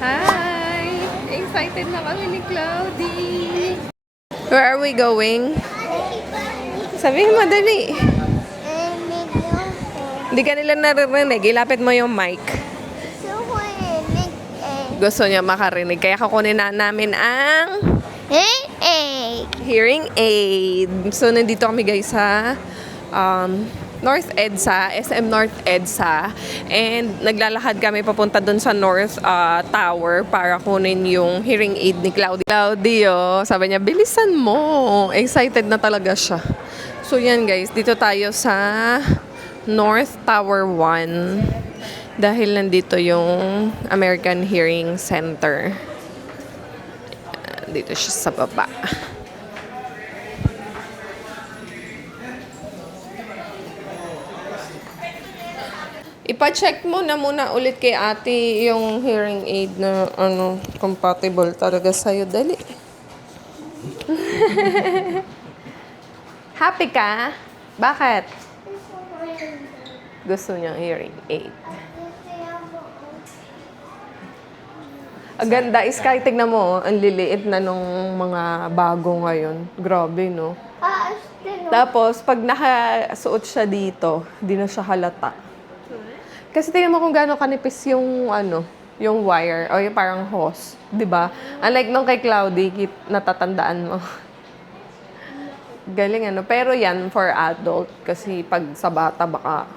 Hi! Excited na kami ni Cloudy. Where are we going? Sabihin mo, dali. Hindi ka nila naririnig. Ilapit mo yung mic. Gusto niya makarinig. Kaya kukunin na namin ang hearing aid. So, nandito kami guys sa North EDSA, SM North EDSA. And naglalakad kami papunta dun sa North Tower para kunin yung hearing aid ni Cloudy. Cloudy, oh, sabi niya, bilisan mo. Excited na talaga siya. So, yan guys. Dito tayo sa North Tower 1. Dahil nandito yung American Hearing Center. Dito siya sa baba. Ipa-check mo na muna ulit kay ate yung hearing aid na compatible talaga sa'yo. Dali. Happy ka? Bakit? Gusto niyang hearing aid. Ang ganda is kahit tignan mo, ang liliit na nung mga bago ngayon. Grabe, no? Tapos, pag nakasuot siya dito, di na siya halata. Kasi tingnan mo kung gaano kanipis yung yung wire o yung parang hose, 'di ba? Unlike nung kay Cloudy, natatandaan mo. Galing pero yan for adult kasi pag sa bata baka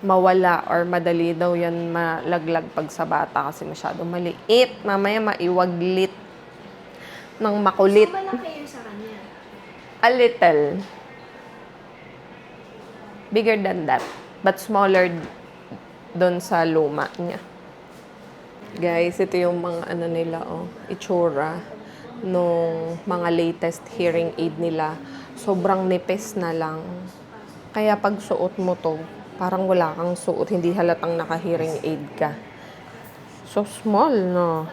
mawala or madali daw yan malaglag pag sa bata kasi masyadong maliit. Mamaya maiwaglit ng makulit. So, malaki yun sa kanya? A little. Bigger than that. But smaller doon sa luma niya. Guys, ito yung mga nila, itsura nung mga latest hearing aid nila. Sobrang nipis na lang. Kaya pag suot mo to, parang wala kang suot, hindi halatang naka-hearing aid ka. So small, no?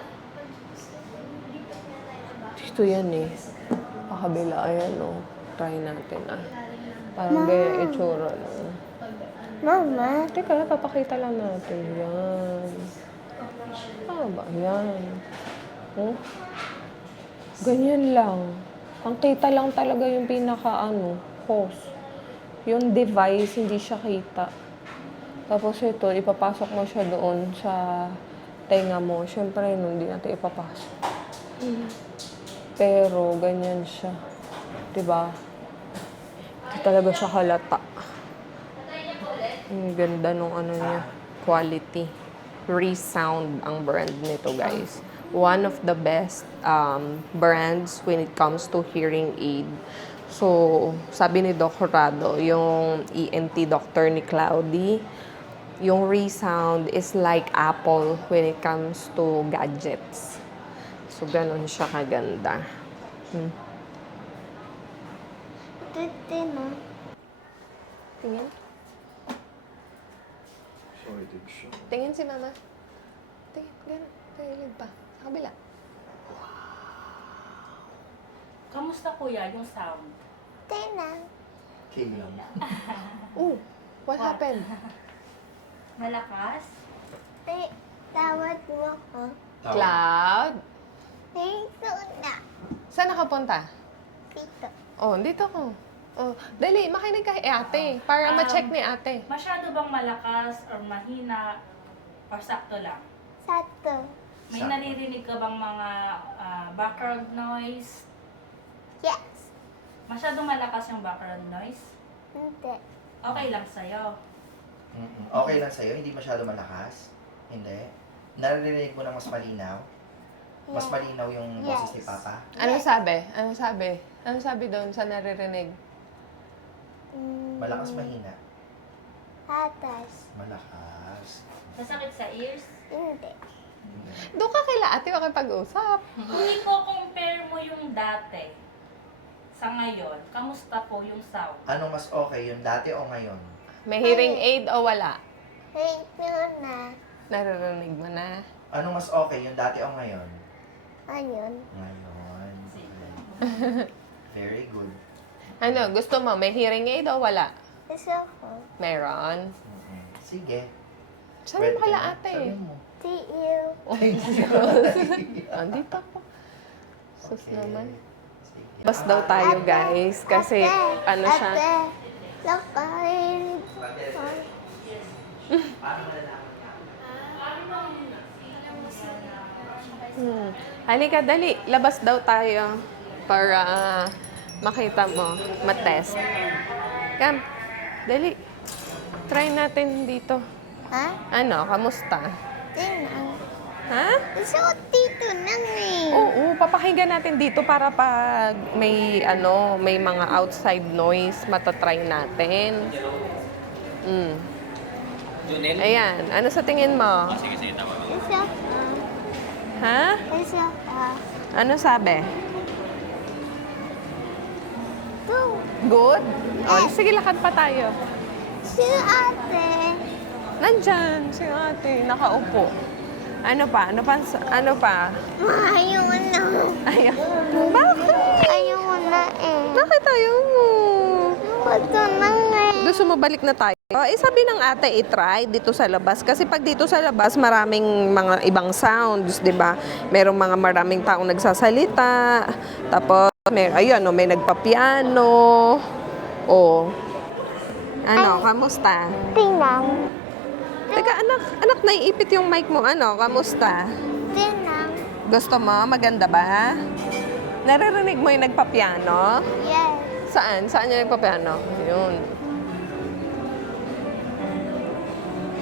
Dito yan Pakabila, ayan, try natin, Parang gaya itsura, Mama? Teka, papakita lang natin. Yan. Ba? Yan. Ganyan lang. Ang kita lang talaga yung pinaka, hose. Yung device, hindi siya kita. Tapos ito, ipapasok mo siya doon sa tenga mo. Siyempre, hindi natin ipapasok. Pero, ganyan siya. Diba? Hindi talaga siya halata. Ang ganda nung niya. Quality. ReSound ang brand nito, guys. One of the best brands when it comes to hearing aid. So, sabi ni Doc Corrado, yung ENT doctor ni Cloudy, yung ReSound is like Apple when it comes to gadgets. So, ganun siya kaganda. Tingin? Tingin si Mama. Tingin, gano'n. Tingin pa. Sa kabila. Kamusta kuya yung sound? King lang. What happened? Malakas? Tawad mo ako. Cloud? Dito na. Saan nakapunta? Dito. Dito ko. Dali, makinig kay ate. Para ma-check ni ate. Masyado bang malakas or mahina or sakto lang? Sato. May naririnig ka bang mga background noise? Yes. Masyadong malakas yung background noise? Hindi. Okay lang sa'yo. Okay lang sa'yo? Hindi masyado malakas? Hindi? Naririnig mo na mas malinaw? Mas malinaw yung boses ni Papa? Ano sabi? Ano sabi? Ano sabi doon sa naririnig? Malakas, mahina? Atas. Malakas. Masakit sa ears? Hindi. Doon ka kila ate makipag-usap. Kung i-compare mo yung dati sa ngayon, kamusta po yung sound? Anong mas okay, yung dati o ngayon? May hearing aid o wala? Dito na. Naririnig mo na. Anong mas okay, yung dati o ngayon? Ayun. Ngayon. Very good. Gusto mo? May hearing aid o wala? Gusto ko. Meron. Sige. Sabi mo kila Sabi ate. mo. See you. Thank you. Andito ako. Sus Okay. naman. Sige. Bas daw tayo guys kasi ano siya. Ate, look, I Halika, dali. Labas daw tayo para makita mo, matest. Come, dali. Try natin dito. Ha? Ano, kamusta? Tingnan. Ha? Gusto ko dito nang eh. Oo, papakinggan natin dito para pag may ano, may mga outside noise, matatry natin. Ayan, ano sa tingin mo? Gusto Ha? Gusto ko. Ano sabi? Go. Good? O, sige, lakad pa tayo. Si ate. Nandyan, si ate, nakaupo. Ano pa? Ano pa? Ayaw na. Ayan. Bakit? Ayaw na eh. Bakit ayaw mo? Gusto na eh. Gusto mo balik na tayo? Sabi ng ate, i-try dito sa labas. Kasi pag dito sa labas, maraming mga ibang sounds, di ba? Merong maraming taong nagsasalita. Tapos, may nagpa-piano. O. Ano, kamusta? Tingnan. Teka, anak, naiipit yung mic mo. Ano, kamusta? Tingnan. Gusto mo? Maganda ba? Naririnig mo yung nagpa-piano? Yes. Saan? Saan yung nagpa-piano? Yun.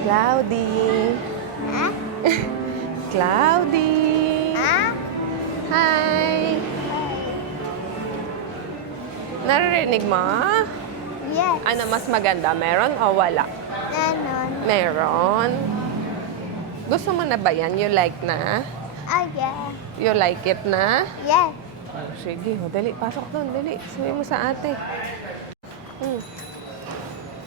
Cloudy. Ha? Cloudy. Ha? Hi. Naririnig mo? Yes. Ano mas maganda? Meron o wala? Ganon. Meron. Gusto mo na ba yan? You like na? Oh yeah. You like it na? Yes. Sige, dali. Pasok doon. Dali. Sabi mo sa ate.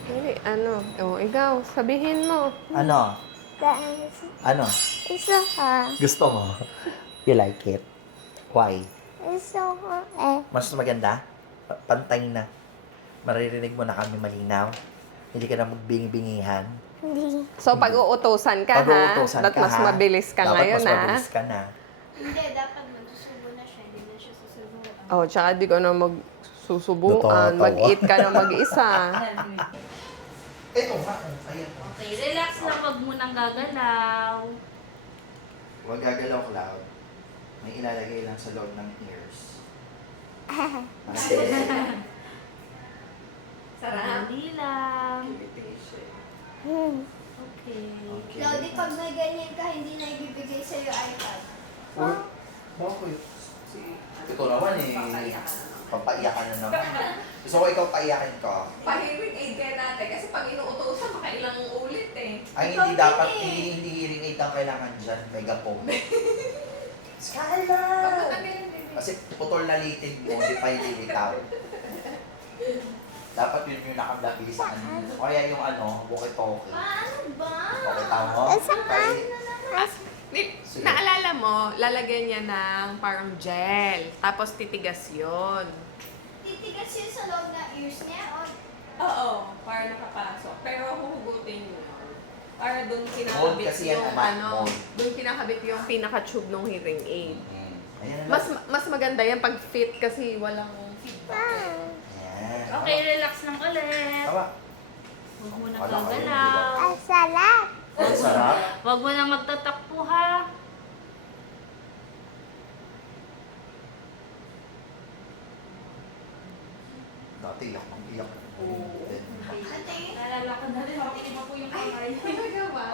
Dali. Ano? Ikaw. Sabihin mo. Ano? Thanks. Ano? Gusto ko. Gusto mo? You like it? Why? Gusto ko eh. Mas maganda? Pantay na. Maririnig mo na kami malinaw. Hindi ka na magbingi-bingihan. Hindi. So, pag uutusan ka, Pag-uutosan ha? ka, mas ha? mabilis ka Dapat ngayon, mas ha? mabilis ka na. Hindi, dapat magsusubo na siya. Hindi na siya susubuan. Oh, tsaka di ka na magsusubuan. Natatawa. Mag-eat ka na mag-isa. Eto nga. Ayan. Okay, relax lang. Huwag mo nang gagalaw. Huwag gagalaw, Cloud. May ilalagay lang sa loob ng ears. Sandali lang. Hmm. Okay. Okay. Lodi, pag may ganyan ka, hindi na ibibigay sa'yo iPad. Bakit? Ito naman pampaiyakan na naman. Gusto ko ikaw paiyakin ko. Pa-hearing aid kaya natin kasi pag inuutosan, makailang ulit eh. Ay, Ikaw hindi dapat, din eh. hindi hearing aid ang kailangan dyan. May gapong. Skylar! Kasi putol na litid mo, hindi pa ililitaw. Dapat yun yung nakablabi sa ano. Kaya yung walkie-talkie. Ano ba? Okay, tama? Sige. Naalala mo, lalagyan niya ng parang gel. Tapos titigas yun. Titigas yun sa loob na ears niya? O Oo, para nakapasok. Pero huhugutin mo yun. Para doon Mold kinakabit kasi yan, yung anak, mold. doon kinakabit yung pinaka-tube ng hearing aid. Ayan na. Mas maganda yan pag fit kasi walang feedback. Ayan. Okay, relax lang ulit. Tama. Huwag mo nang Wala kayo, gagalaw. Ang sarap. Ang sarap. Huwag mo nang magtatakpo, ha? Dati iyak ng iyak. Naalala ko na rin. Hawakin mo po yung kamay. Talaga ba?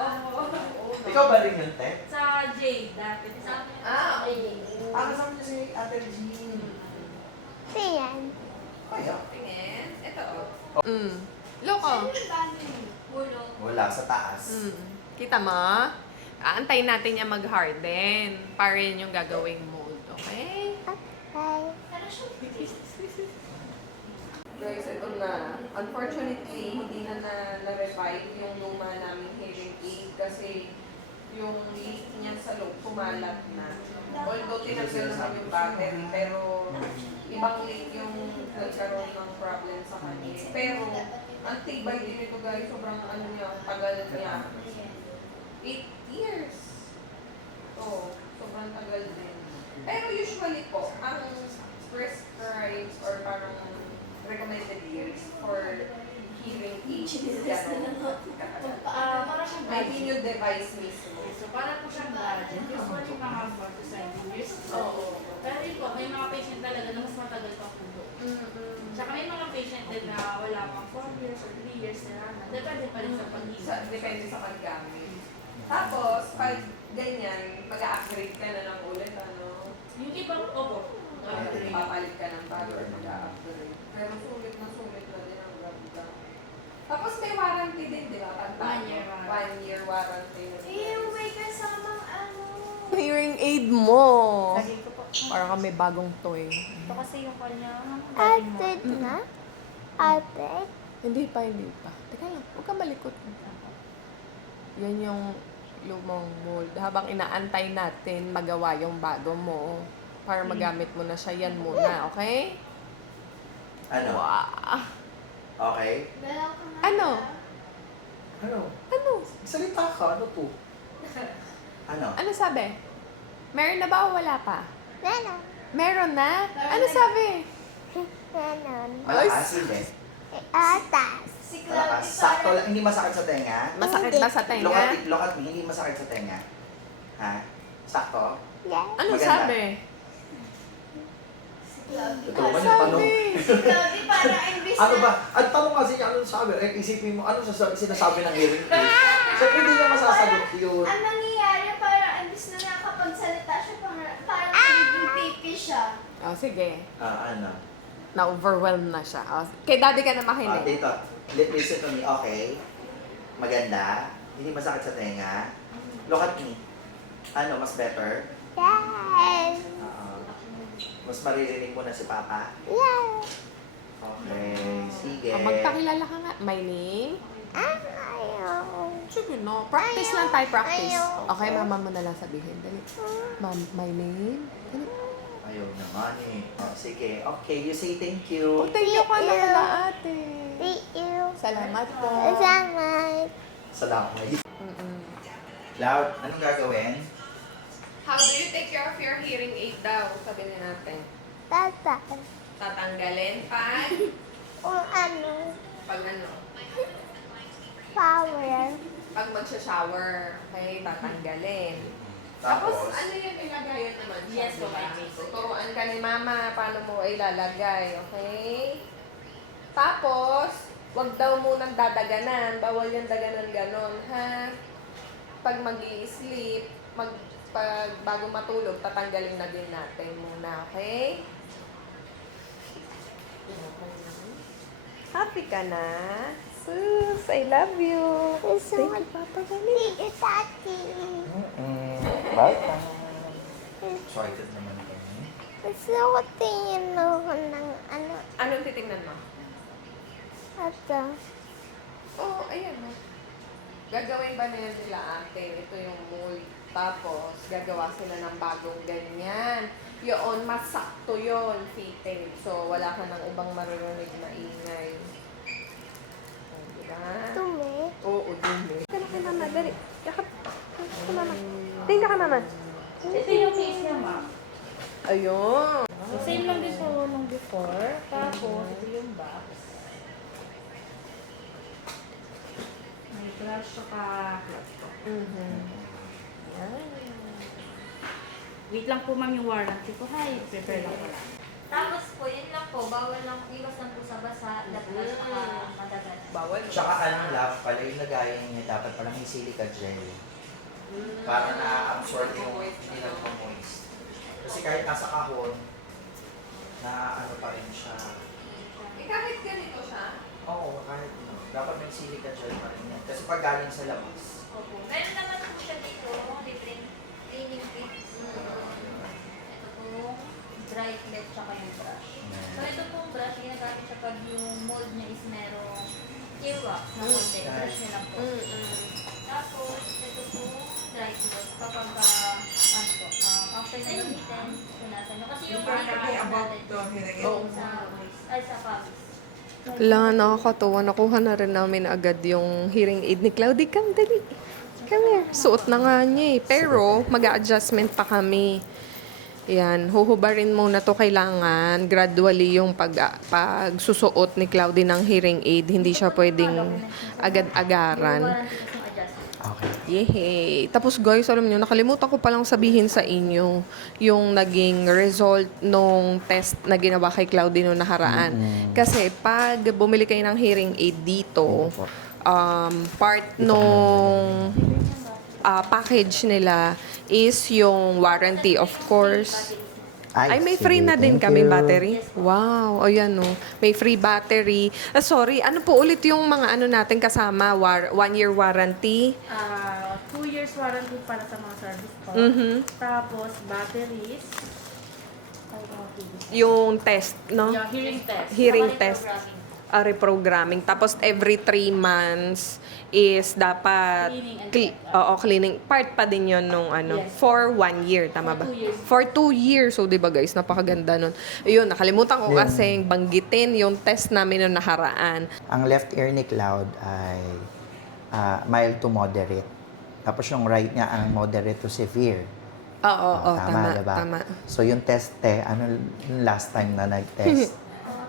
Ikaw ba rin yun, Te? Sa Jade, dati. Sa Kasama niyo si Ate Jean. Tingnan. Kaya? Tingin. Ito. Loko. Bulong. Wala, sa taas. Kita mo? Aantayin natin niya mag-harden. Para yun yung gagawing mold. Okay? Okay. Pero siya, Guys, ito na. Unfortunately, hindi na na-revive yung luma naming hearing aid kasi yung leak niya sa loob kumalat na. Although tinanggal naman yung battery, pero ibang leak yung nagkaroon ng problem sa kanya. Pero, ang tibay din ito guys, sobrang ano niya, tagal niya. 8 years. sobrang tagal din. Pero usually po, ang prescribed or parang recommended years for hearing aids is gano'n. Para siyang May gadget. new device mismo. So, para po siyang gadget. Usually mga 4 to 7 years. Oo. Pero yun po, may mga patient talaga na mas matagal pa po. Tsaka may mga patient din na wala pang 4 years or 3 years na lang. Depende pa rin sa pag-iisa. Depende sa paggamit. Tapos, pag ganyan, mag-upgrade ka na lang ulit, ano? Yung ibang, opo. Papalit ka ng bago or mag-upgrade. Pero sulit na din ang ganda. Tapos may warranty din, di ba? Tandaan 1 year mo. warranty. 1 year warranty. May kasamang ano. Hearing aid mo. Lagi ko po. Para kami bagong toy. Ito kasi yung kanyang Ated na? Ated? Hindi pa. Teka lang, huwag kang malikot. Yan yung lumang mold. Habang inaantay natin magawa yung bago mo, para magamit mo na siya, yan muna, okay? Ano? Wow. Okay? Dalaw ka nga. Ano? Ano? Salita ka. Ano to? Ano? Ano sabi? Meron na ba o wala pa? Meron. Meron na? Ano sabi? Meron. Malakas, hindi. Atas. Si Malakas. Claudia Sakto lang. Hindi masakit sa tenga. Masakit ba sa tenga? Look at me. Hindi masakit sa tenga. Ha? Sakto? Yes. Ano Maganda. sabi? Ito Ano naman yung tanong. sabi? Si Claudia parang imbis Ano na. ba? Ang tanong kasi niya, ano sabi? Eh, isipin mo, ano sinasabi ng hearing aid? Siyempre hindi niya masasagot yun. Ang nangyayari parang imbis na nakakapagsalita siya, parang nagiging pipi siya. Oh, sige. Ano? Na-overwhelm na siya. Oh, kay daddy ka na makinig. Dito. Listen to me. Okay. Maganda. Hindi masakit sa tenga. Look at me. Ano, mas better? Yes. Mas maririnig mo na si Papa? Yes. Okay. Sige. Oh, magpakilala ka nga. My name? Ayaw. Sige no. Practice lang tayo, practice. Ayaw. Okay, mama mo na lang sabihin. Dali. Ma'am, my name? Dali. Ayaw naman eh. Oh, sige. Okay, you say thank Oh, you. thank you ka na wala ate. Thank you. Salamat po. Salamat. Salamat. Mm-mm. Cloud, anong gagawin? How do you take care of your hearing aid daw? Sabihin natin. Tata. Tatanggalin pag Kung ano. ano? Power. Pag magsha-shower. Okay, tatanggalin. Tapos, ano yung ilagayan naman siya? Yes, po, diba? may Tuturuan ka ni mama paano mo ilalagay, okay? Tapos, wag daw munang dadaganan. Bawal yung daganan ganon, ha? Pag mag-i-sleep, pag bago matulog, tatanggalin na din natin muna, okay? Happy ka na? Sus, I love you. Gusto mo. Thank you, Papa. Thank you, Tati. Bye. Excited naman kami. Gusto ko tingin ako ng ano. Anong titingnan mo? Ito. Oo, ayan o. Gagawin ba nila ate? Ito yung mold. Tapos, gagawa sila ng bagong ganyan. Yun, masakto yun, fitted. So, wala ka ng ibang maririnig na ingay. O, diba? Tumi. Oo, dumi. Kaya kay mama, dali. Yakap. Kay mama. Tingnan ka mama. Ito yung case niya, ma'am. Ayun. So, same lang din po nung before. Tapos, ito yung box. May flash ka clutch po. Yan. Wait lang po, ma'am, yung warranty ko. Hi, prepare lang po lang. Tapos po, yun lang po, bawal lang, iwas lang po sa basa, dapat madagal. Bawal. Tsaka ano lang, pala yung lagayan niya, dapat palang may silica gel. Para na-absorb yung hindi lang moist. Kasi kahit nasa kahon, na ano pa rin siya. Eh, kahit ganito siya, Oo, kahit ano. Dapat may silica gel pa rin yan. Kasi pag galing sa labas. Opo. Meron naman po siya dito, libreng cleaning kit. Ito pong dry cleat tsaka yung brush. So ito pong brush, ginagamit siya pag yung mold niya is merong earwax na konti. Brush niya lang po. Tapos, ito pong dry cleat. Kapag, ano po, after na gamitin, punasan nyo. Kasi yung dito po natin sa pawis. Wala, nakakatawa. Nakuha na rin namin agad yung hearing aid ni Cloudy. Come, dali. come here. Suot na nga niya eh. Pero, mag-a-adjustment pa kami. Yan, huhubarin muna to kailangan. Gradually yung pagsusuot ni Cloudy ng hearing aid. Hindi siya pwedeng agad-agaran. Warranty kasi yung adjustment. Okay. Yehey! Tapos guys, alam nyo, nakalimutan ko palang sabihin sa inyo yung naging result nung test na ginawa kay Cloudy nung nakaraan. Kasi pag bumili kayo ng hearing aid dito, part nung package nila is yung warranty, of course. Ay, may free na din kami battery. Wow, ayan no. May free battery. Sorry, ano po ulit yung mga ano natin kasama? 1-year warranty. 2 years warranty para sa mga service ko. Tapos, batteries. Yung test, no? Yung hearing test. Hearing Saka test. reprogramming. Reprogramming. Tapos every 3 months is dapat Cleaning and cleaning. Part pa din yun nung ano. Yes. For 1 year, tama ba? 2 years. For 2 years. So, di ba guys, napakaganda nun. Ayun, nakalimutan ko kasing banggitin yung test namin nung nakaraan. Ang left ear ni Cloud ay mild to moderate. Tapos yung right niya ang moderate to severe. Oo, tama, diba? tama. So yung test yung last time na nag-test?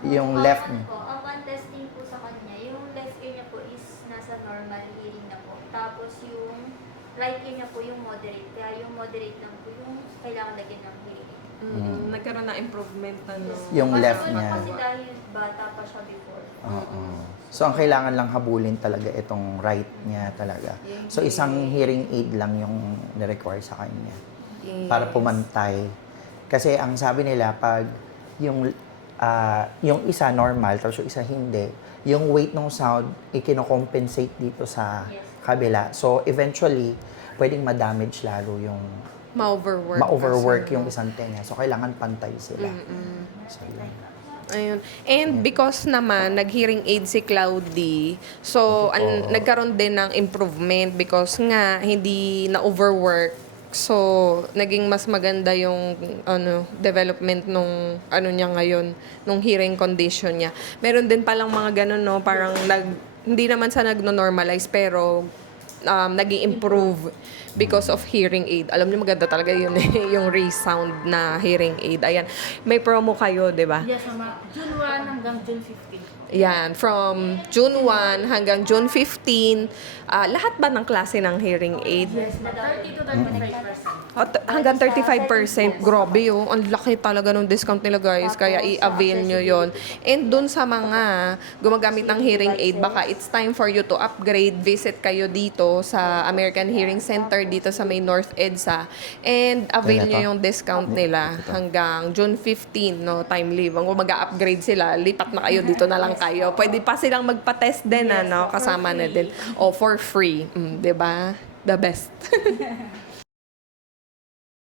Yung left niya. Ang testing po sa kanya, yung left ear niya po is nasa normal hearing na po. Tapos yung right ear niya po yung moderate. Kaya yung moderate lang po yung kailangan lagyan ng hearing aid. Nagkaroon na improvement ano. Yung left Kasi niya. Kasi dahil bata pa siya before. Oo. So, ang kailangan lang habulin talaga itong right niya talaga. So, isang hearing aid lang yung ni-require sa kanya para pumantay. Kasi ang sabi nila, pag yung isa normal, tapos yung isa hindi, yung weight ng sound, ikinocompensate dito sa kabila. So, eventually, pwedeng ma-damage lalo yung Ma-overwork. ma-overwork kasi, yung isang tenga. So, kailangan pantay sila. So, yun. Ayun. And because naman, nag-hearing aid si Cloudy, so nagkaroon din ng improvement because nga, hindi na-overwork. So, naging mas maganda yung development nung niya ngayon, nung hearing condition niya. Meron din palang mga ganun, no? Parang hindi naman sa nagno-normalize, pero naging improve because of hearing aid. Alam niyo maganda talaga yun yung resound na hearing aid. Ayan, may promo kayo, 'di ba? Yes, mama. June 1 hanggang June 15. Yan, from June 1 hanggang June 15, lahat ba ng klase ng hearing aid? Yes, 30 to 35%. Hanggang 35%. Grabe oh. Ang laki talaga ng discount nila guys. Kaya i-avail nyo yon. And dun sa mga gumagamit ng hearing aid, baka it's time for you to upgrade. Visit kayo dito sa American Hearing Center dito sa may North EDSA. And avail nyo yung discount nila hanggang June 15, no? Time leave. Kung mag-upgrade sila, lipat na kayo. Dito na lang kayo. Pwede pa silang magpa-test din, ano? Kasama na din. O, for free. 'Di ba? The best.